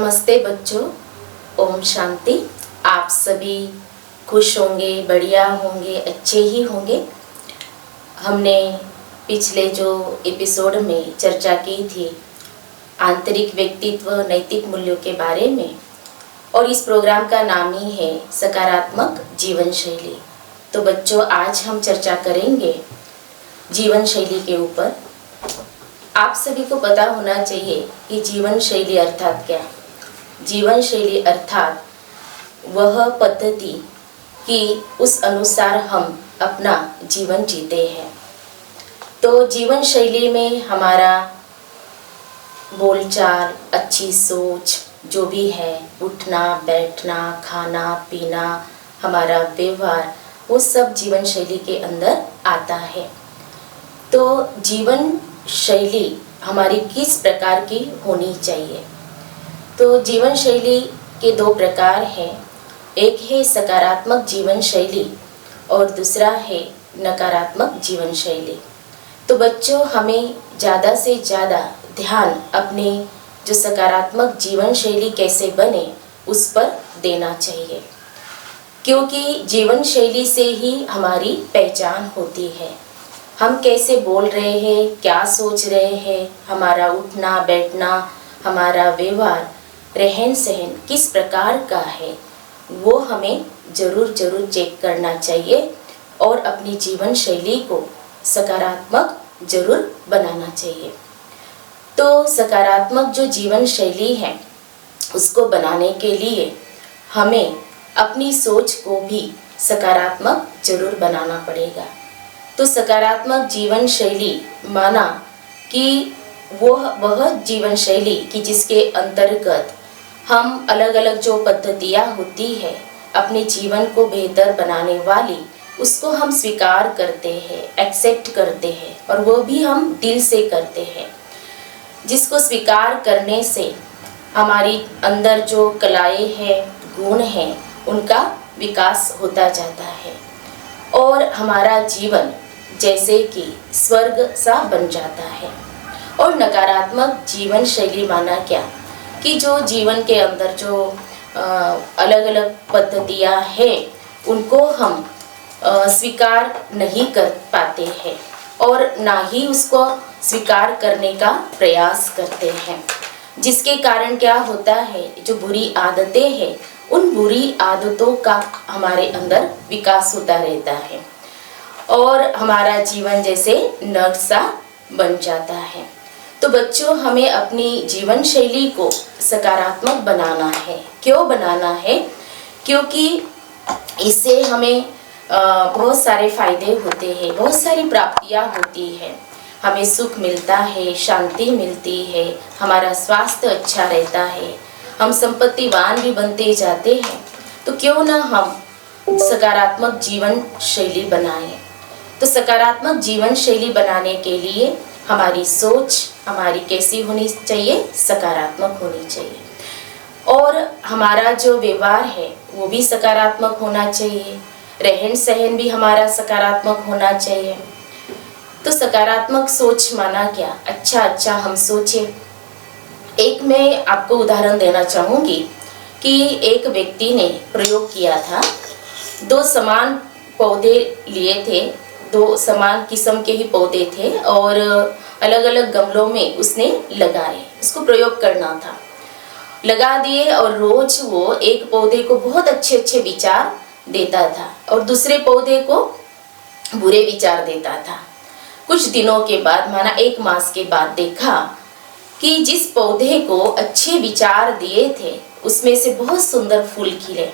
नमस्ते बच्चों, ओम शांति। आप सभी खुश होंगे, बढ़िया होंगे, अच्छे ही होंगे। हमने पिछले जो एपिसोड में चर्चा की थी आंतरिक व्यक्तित्व नैतिक मूल्यों के बारे में, और इस प्रोग्राम का नाम ही है सकारात्मक जीवन शैली। तो बच्चों, आज हम चर्चा करेंगे जीवन शैली के ऊपर। आप सभी को पता होना चाहिए कि जीवन शैली अर्थात क्या। जीवन शैली अर्थात वह पद्धति कि उस अनुसार हम अपना जीवन जीते हैं। तो जीवन शैली में हमारा बोलचाल, अच्छी सोच जो भी है, उठना बैठना, खाना पीना, हमारा व्यवहार, वो सब जीवन शैली के अंदर आता है। तो जीवन शैली हमारी किस प्रकार की होनी चाहिए? तो जीवन शैली के दो प्रकार हैं। एक है सकारात्मक जीवन शैली और दूसरा है नकारात्मक जीवन शैली। तो बच्चों, हमें ज़्यादा से ज़्यादा ध्यान अपने जो सकारात्मक जीवन शैली कैसे बने उस पर देना चाहिए, क्योंकि जीवन शैली से ही हमारी पहचान होती है। हम कैसे बोल रहे हैं, क्या सोच रहे हैं, हमारा उठना बैठना, हमारा व्यवहार, रहन सहन किस प्रकार का है, वो हमें ज़रूर चेक करना चाहिए और अपनी जीवन शैली को सकारात्मक ज़रूर बनाना चाहिए। तो सकारात्मक जो जीवन शैली है उसको बनाने के लिए हमें अपनी सोच को भी सकारात्मक ज़रूर बनाना पड़ेगा। तो सकारात्मक जीवन शैली माना कि वह जीवन शैली कि जिसके अंतर्गत हम अलग अलग जो पद्धतियाँ होती है अपने जीवन को बेहतर बनाने वाली, उसको हम स्वीकार करते हैं, एक्सेप्ट करते हैं, और वो भी हम दिल से करते हैं। जिसको स्वीकार करने से हमारी अंदर जो कलाएँ हैं, गुण हैं, उनका विकास होता जाता है और हमारा जीवन जैसे कि स्वर्ग सा बन जाता है। और नकारात्मक जीवन शैली माना क्या कि जो जीवन के अंदर जो अलग अलग पद्धतियाँ हैं उनको हम स्वीकार नहीं कर पाते हैं और ना ही उसको स्वीकार करने का प्रयास करते हैं, जिसके कारण क्या होता है, जो बुरी आदतें हैं उन बुरी आदतों का हमारे अंदर विकास होता रहता है और हमारा जीवन जैसे नर्क सा बन जाता है। तो बच्चों, हमें अपनी जीवन शैली को सकारात्मक बनाना है। क्यों बनाना है? क्योंकि इससे हमें बहुत सारे फायदे होते हैं, बहुत सारी प्राप्तियां होती है। हमें सुख मिलता है, शांति मिलती है, हमारा स्वास्थ्य अच्छा रहता है, हम संपत्तिवान भी बनते जाते हैं। तो क्यों ना हम सकारात्मक जीवन शैली बनाएं। तो सकारात्मक जीवन शैली बनाने के लिए हमारी सोच हमारी कैसी होनी चाहिए? सकारात्मक होनी चाहिए। और हमारा जो व्यवहार है वो भी सकारात्मक होना चाहिए, रहन सहन भी हमारा सकारात्मक होना चाहिए। तो सकारात्मक सोच माना क्या? अच्छा हम सोचें। एक मैं आपको उदाहरण देना चाहूँगी कि एक व्यक्ति ने प्रयोग किया था। दो समान पौधे लिए थे, दो समान किस्म के ही पौधे थे और अलग अलग गमलों में उसने लगाए। उसको प्रयोग करना था, लगा दिए और रोज वो एक पौधे को बहुत अच्छे विचार देता था और दूसरे पौधे को बुरे विचार देता था। कुछ दिनों के बाद, माना 1 मास के बाद, देखा कि जिस पौधे को अच्छे विचार दिए थे उसमें से बहुत सुंदर फूल खिले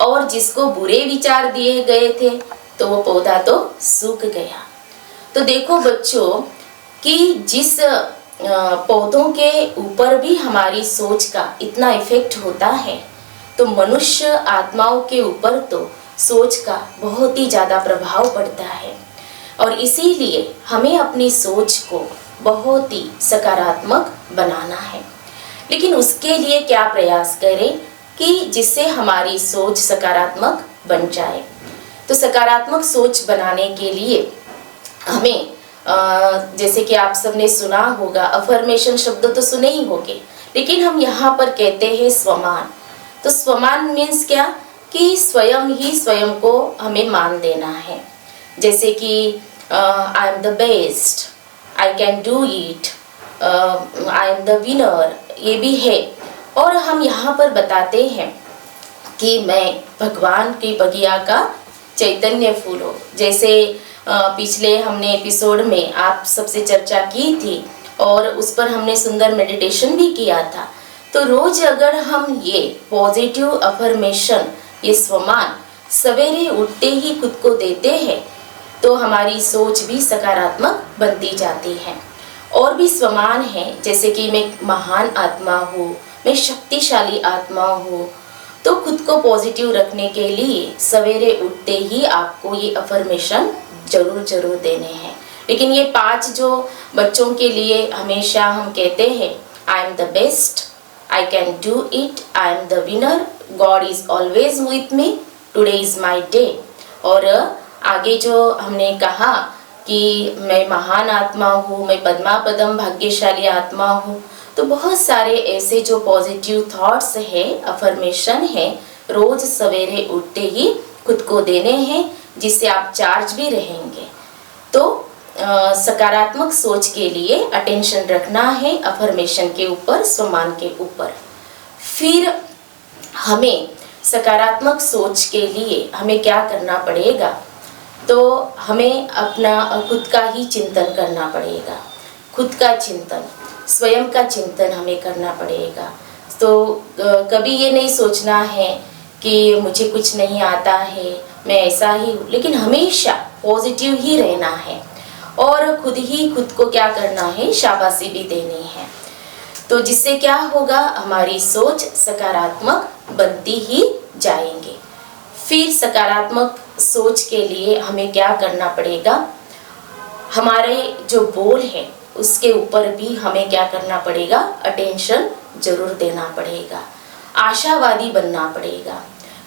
और जिसको बुरे विचार दिए गए थे तो वो पौधा तो सूख गया। तो देखो बच्चों कि जिस पौधों के ऊपर भी हमारी सोच का इतना इफेक्ट होता है, तो मनुष्य आत्माओं के ऊपर तो सोच का बहुत ही ज़्यादा प्रभाव पड़ता है। और इसीलिए हमें अपनी सोच को बहुत ही सकारात्मक बनाना है। लेकिन उसके लिए क्या प्रयास करें कि जिससे हमारी सोच सकारात्मक बन जाए। तो सकारात्मक सोच बनाने के लिए हमें जैसे कि आप सबने सुना होगा, अफर्मेशन शब्द तो सुने ही होंगे, लेकिन हम यहाँ पर कहते हैं स्वमान। तो स्वमान मीन्स क्या, कि स्वयं ही स्वयं को हमें मान देना है। जैसे कि I am the best, I can do it, I am the winner, ये भी है। और हम यहाँ पर बताते हैं कि मैं भगवान की बगिया का चैतन्य फूल हूँ। जैसे पिछले हमने एपिसोड में आप सबसे चर्चा की थी और उस पर हमने सुंदर मेडिटेशन भी किया था। तो रोज अगर हम ये पॉजिटिव अफर्मेशन, ये स्वमान सवेरे उठते ही खुद को देते हैं तो हमारी सोच भी सकारात्मक बनती जाती है। और भी स्वमान है, जैसे कि मैं महान आत्मा हूँ, मैं शक्तिशाली आत्मा हूँ। तो खुद को पॉजिटिव रखने के लिए सवेरे उठते ही आपको ये अफर्मेशन जरूर देने हैं। लेकिन ये 5 जो बच्चों के लिए हमेशा हम कहते हैं, I am the best, I can do it, I am the winner, God is always with me, today is my day. और आगे जो हमने कहा कि मैं महान आत्मा हूँ, मैं पद्मा पदम भाग्यशाली आत्मा हूँ। तो बहुत सारे ऐसे जो पॉजिटिव थॉट्स है, अफर्मेशन है, रोज सवेरे उठते ही खुद को देने हैं, जिससे आप चार्ज भी रहेंगे। तो सकारात्मक सोच के लिए अटेंशन रखना है अफर्मेशन के ऊपर, स्वमान के ऊपर। फिर हमें सकारात्मक सोच के लिए हमें क्या करना पड़ेगा, तो हमें अपना खुद का ही चिंतन करना पड़ेगा। खुद का चिंतन, स्वयं का चिंतन हमें करना पड़ेगा। तो कभी ये नहीं सोचना है कि मुझे कुछ नहीं आता है, मैं ऐसा ही हूँ, लेकिन हमेशा पॉजिटिव ही रहना है और खुद ही खुद को क्या करना है, शाबाशी भी देनी है। तो जिससे क्या होगा, हमारी सोच सकारात्मक बनती ही जाएंगे। फिर सकारात्मक सोच के लिए हमें क्या करना पड़ेगा, हमारे जो बोल है उसके ऊपर भी हमें क्या करना पड़ेगा, अटेंशन जरूर देना पड़ेगा, आशावादी बनना पड़ेगा।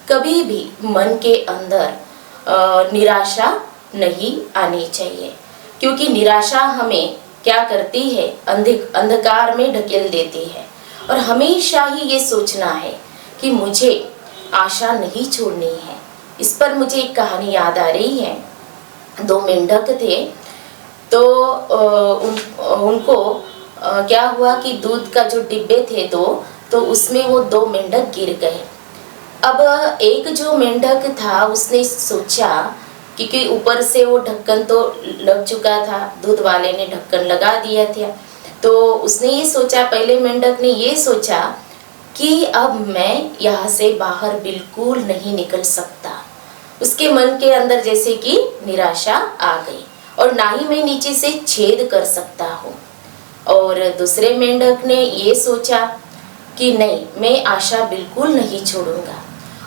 कभी भी मन के अंदर निराशा नहीं आनी चाहिए, क्योंकि निराशा हमें क्या करती है, अंधकार में ढकेल देती है। और हमेशा ही ये सोचना है कि मुझे आशा नहीं छोड़नी है। इस पर मुझे एक कहानी याद आ रही है। 2 मेंढक थे, तो उनको क्या हुआ कि दूध का जो डिब्बे थे 2, तो उसमें वो 2 मेंढक गिर गए। अब एक जो मेंढक था उसने सोचा, क्योंकि ऊपर से वो ढक्कन तो लग चुका था, दूध वाले ने ढक्कन लगा दिया था, तो उसने ये सोचा, पहले मेंढक ने ये सोचा कि अब मैं यहाँ से बाहर बिल्कुल नहीं निकल सकता। उसके मन के अंदर जैसे कि निराशा आ गई और ना ही मैं नीचे से छेद कर सकता हूँ। और दूसरे मेंढक ने ये सोचा कि नहीं, मैं आशा बिल्कुल नहीं छोड़ूंगा।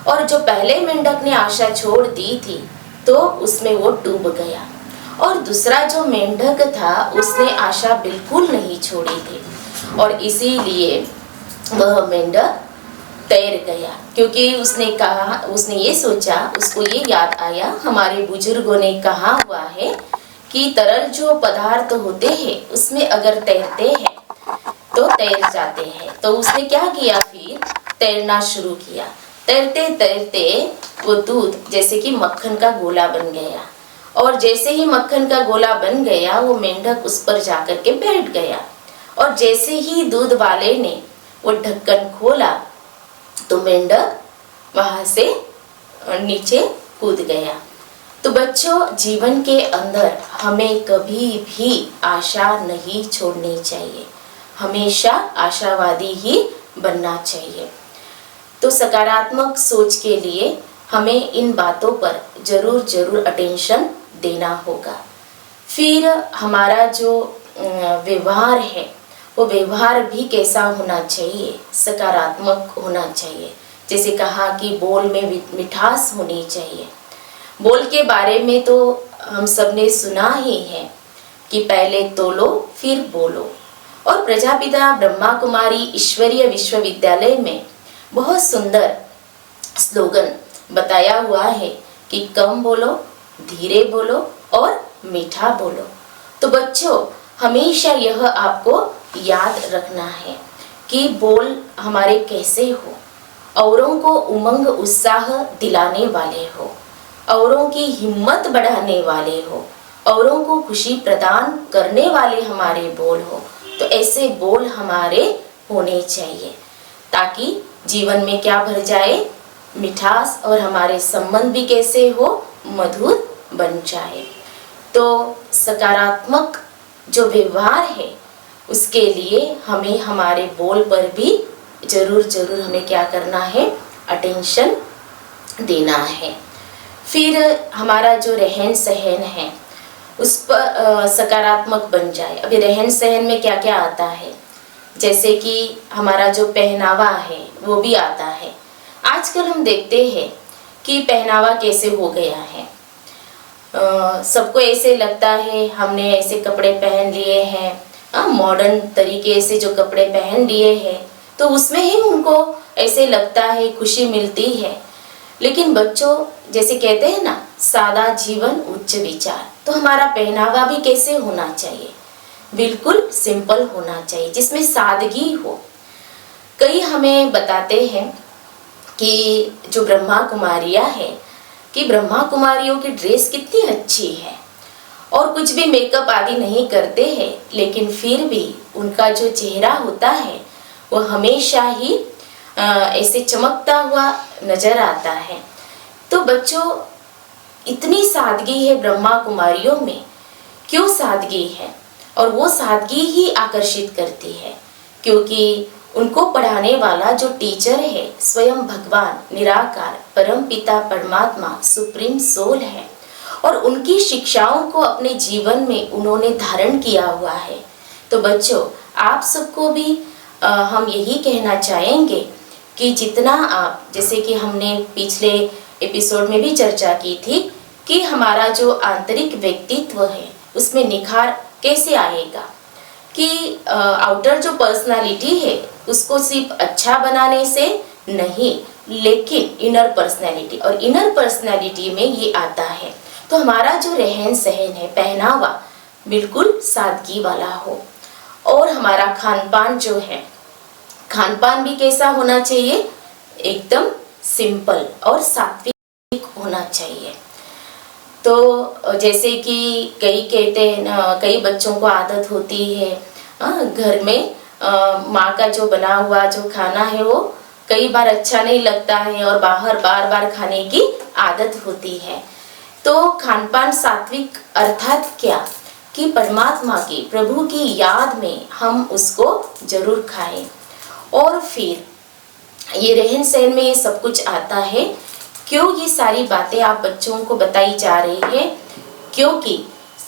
और जो पहले मेंढक ने आशा छोड़ दी थी तो उसमें वो डूब गया। और दूसरा जो मेंढक था उसने आशा बिल्कुल नहीं छोड़ी थी और इसीलिए वह मेंढक तैर गया, क्योंकि उसने ये सोचा, उसको ये याद आया, हमारे बुजुर्गों ने कहा हुआ है कि तरल जो पदार्थ होते हैं उसमें अगर तैरते हैं तो तैर जाते हैं। तो उसने क्या किया, फिर तैरना शुरू किया। तैरते तैरते वो दूध जैसे कि मक्खन का गोला बन गया और जैसे ही मक्खन का गोला बन गया वो मेंढक उस पर जाकर के बैठ गया। और जैसे ही दूध वाले ने वो ढक्कन खोला तो मेंढक वहां से नीचे कूद गया। तो बच्चों, जीवन के अंदर हमें कभी भी आशा नहीं छोड़नी चाहिए, हमेशा आशावादी ही बनना चाहिए। तो सकारात्मक सोच के लिए हमें इन बातों पर जरूर अटेंशन देना होगा। फिर हमारा जो व्यवहार है वो व्यवहार भी कैसा होना चाहिए, सकारात्मक होना चाहिए। जैसे कहा कि बोल में मिठास होनी चाहिए। बोल के बारे में तो हम सब ने सुना ही है कि पहले तोलो फिर बोलो। और प्रजापिता ब्रह्मा कुमारी ईश्वरीय विश्वविद्यालय में बहुत सुंदर स्लोगन बताया हुआ है कि कम बोलो, धीरे बोलो और मीठा बोलो। तो बच्चों, हमेशा यह आपको याद रखना है कि बोल हमारे कैसे हो, औरों को उमंग उत्साह दिलाने वाले हो, औरों की हिम्मत बढ़ाने वाले हो, औरों को खुशी प्रदान करने वाले हमारे बोल हो। तो ऐसे बोल हमारे होने चाहिए ताकि जीवन में क्या भर जाए, मिठास, और हमारे संबंध भी कैसे हो, मधुर बन जाए। तो सकारात्मक जो व्यवहार है उसके लिए हमें हमारे बोल पर भी जरूर हमें क्या करना है, अटेंशन देना है। फिर हमारा जो रहन सहन है उस पर सकारात्मक बन जाए। अभी रहन सहन में क्या क्या आता है, जैसे कि हमारा जो पहनावा है वो भी आता है। आजकल हम देखते हैं कि पहनावा कैसे हो गया है, सबको ऐसे लगता है हमने ऐसे कपड़े पहन लिए हैं, मॉडर्न तरीके से जो कपड़े पहन लिए हैं तो उसमें ही उनको ऐसे लगता है, खुशी मिलती है। लेकिन बच्चों, जैसे कहते हैं ना, सादा जीवन उच्च विचार, तो हमारा पहनावा भी कैसे होना चाहिए, बिल्कुल सिंपल होना चाहिए जिसमें सादगी हो। कई हमें बताते हैं कि जो ब्रह्मा कुमारियां हैं कि ब्रह्मा कुमारियों की ड्रेस कितनी अच्छी है और कुछ भी मेकअप आदि नहीं करते हैं, लेकिन फिर भी उनका जो चेहरा होता है वो हमेशा ही ऐसे चमकता हुआ नजर आता है। तो बच्चों, इतनी सादगी है ब्रह्मा कुमारियों में, क्यों सादगी है? और वो सादगी ही आकर्षित करती है क्योंकि उनको पढ़ाने वाला जो टीचर है स्वयं भगवान निराकार परम पिता परमात्मा सुप्रीम सोल है और उनकी शिक्षाओं को अपने जीवन में उन्होंने धारण किया हुआ है। तो बच्चों, आप सबको भी हम यही कहना चाहेंगे कि जितना आप, जैसे कि हमने पिछले एपिसोड में भी चर्चा की थी कि हमारा जो आंतरिक व्यक्तित्व है उसमें निखार कैसे आएगा, कि आउटर जो पर्सनालिटी है उसको सिर्फ अच्छा बनाने से नहीं, लेकिन इनर पर्सनालिटी, और इनर पर्सनालिटी में ये आता है तो हमारा जो रहन सहन है, पहनावा बिल्कुल सादगी वाला हो। और हमारा खान पान जो है, खान पान भी कैसा होना चाहिए, एकदम सिंपल और सात्विक होना चाहिए। तो जैसे कि कई कहते हैं, कई बच्चों को आदत होती है घर में माँ का जो बना हुआ जो खाना है वो कई बार अच्छा नहीं लगता है और बाहर बार बार खाने की आदत होती है। तो खान पान सात्विक अर्थात क्या, कि परमात्मा की, प्रभु की याद में हम उसको जरूर खाएं। और फिर ये रहन सहन में ये सब कुछ आता है। क्यों ये सारी बातें आप बच्चों को बताई जा रही है, क्योंकि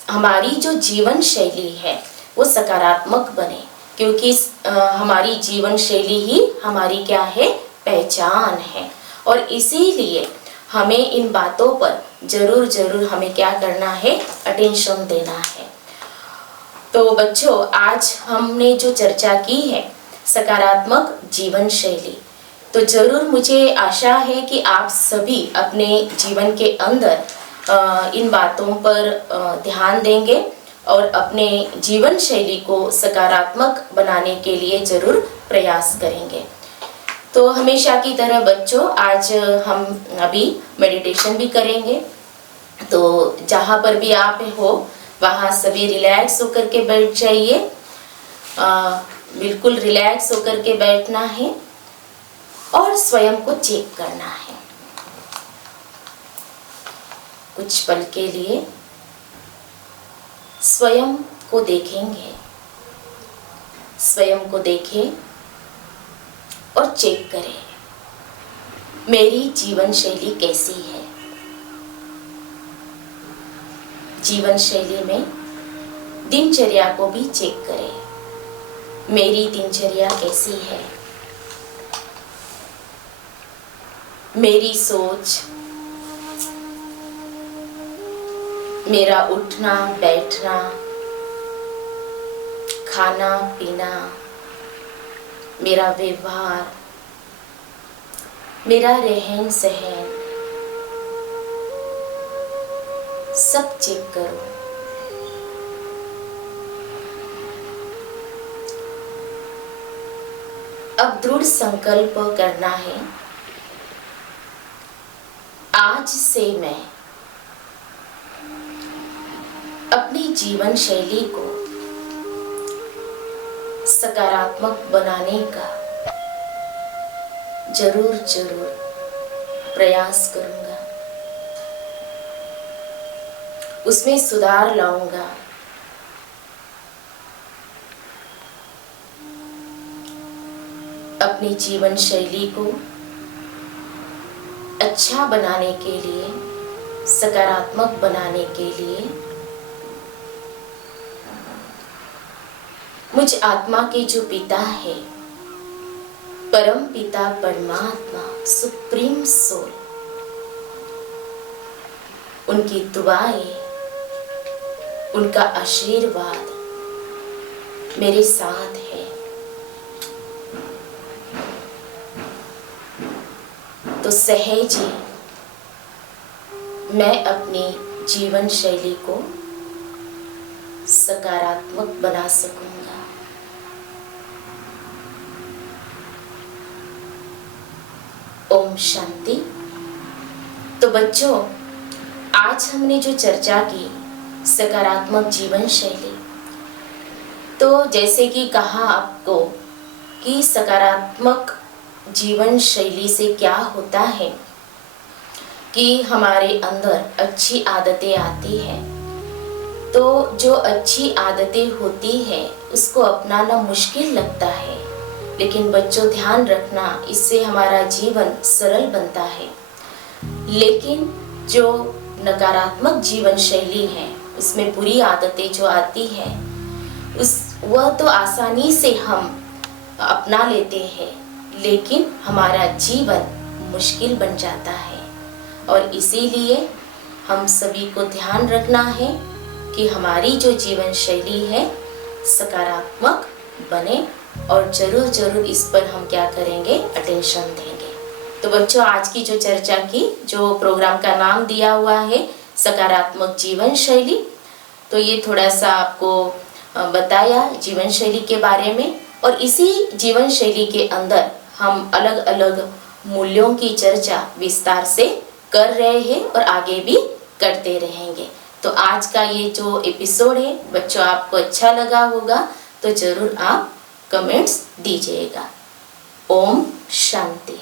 हमारी जो जीवन शैली है वो सकारात्मक बने, क्योंकि हमारी जीवन शैली ही हमारी क्या है, पहचान है। और इसीलिए हमें इन बातों पर जरूर हमें क्या करना है, अटेंशन देना है। तो बच्चों, आज हमने जो चर्चा की है सकारात्मक जीवन शैली, तो जरूर मुझे आशा है कि आप सभी अपने जीवन के अंदर इन बातों पर ध्यान देंगे और अपने जीवन शैली को सकारात्मक बनाने के लिए जरूर प्रयास करेंगे। तो हमेशा की तरह बच्चों, आज हम अभी मेडिटेशन भी करेंगे। तो जहाँ पर भी आप हो वहाँ सभी रिलैक्स होकर के बैठ जाइए, बिल्कुल रिलैक्स होकर के बैठना है और स्वयं को चेक करना है। कुछ पल के लिए स्वयं को देखेंगे, स्वयं को देखें और चेक करें मेरी जीवन शैली कैसी है। जीवन शैली में दिनचर्या को भी चेक करें, मेरी दिनचर्या कैसी है, मेरी सोच, मेरा उठना बैठना, खाना पीना, मेरा व्यवहार, मेरा रहन सहन, सब चेक करो। अब दृढ़ संकल्प करना है, आज से मैं अपनी जीवन शैली को सकारात्मक बनाने का जरूर प्रयास करूंगा, उसमें सुधार लाऊंगा। अपनी जीवन शैली को अच्छा बनाने के लिए, सकारात्मक बनाने के लिए मुझ आत्मा के जो पिता है, परम पिता परमात्मा, सुप्रीम सोल, उनकी दुआएं, उनका आशीर्वाद मेरे साथ है। तो सहज ही मैं अपनी जीवन शैली को सकारात्मक बना सकूंगा। ओम शांति। तो बच्चों, आज हमने जो चर्चा की सकारात्मक जीवन शैली, तो जैसे कि कहा आपको कि सकारात्मक जीवन शैली से क्या होता है कि हमारे अंदर अच्छी आदतें आती हैं। तो जो अच्छी आदतें होती है उसको अपनाना मुश्किल लगता है, लेकिन बच्चों ध्यान रखना, इससे हमारा जीवन सरल बनता है। लेकिन जो नकारात्मक जीवन शैली है उसमें बुरी आदतें जो आती है वह तो आसानी से हम अपना लेते हैं, लेकिन हमारा जीवन मुश्किल बन जाता है। और इसीलिए हम सभी को ध्यान रखना है कि हमारी जो जीवन शैली है सकारात्मक बने, और जरूर इस पर हम क्या करेंगे, अटेंशन देंगे। तो बच्चों, आज की जो चर्चा की, जो प्रोग्राम का नाम दिया हुआ है सकारात्मक जीवन शैली, तो ये थोड़ा सा आपको बताया जीवन शैली के बारे में। और इसी जीवन शैली के अंदर हम अलग अलग मूल्यों की चर्चा विस्तार से कर रहे हैं और आगे भी करते रहेंगे। तो आज का ये जो एपिसोड है बच्चों आपको अच्छा लगा होगा, तो जरूर आप कमेंट्स दीजिएगा। ओम शांति।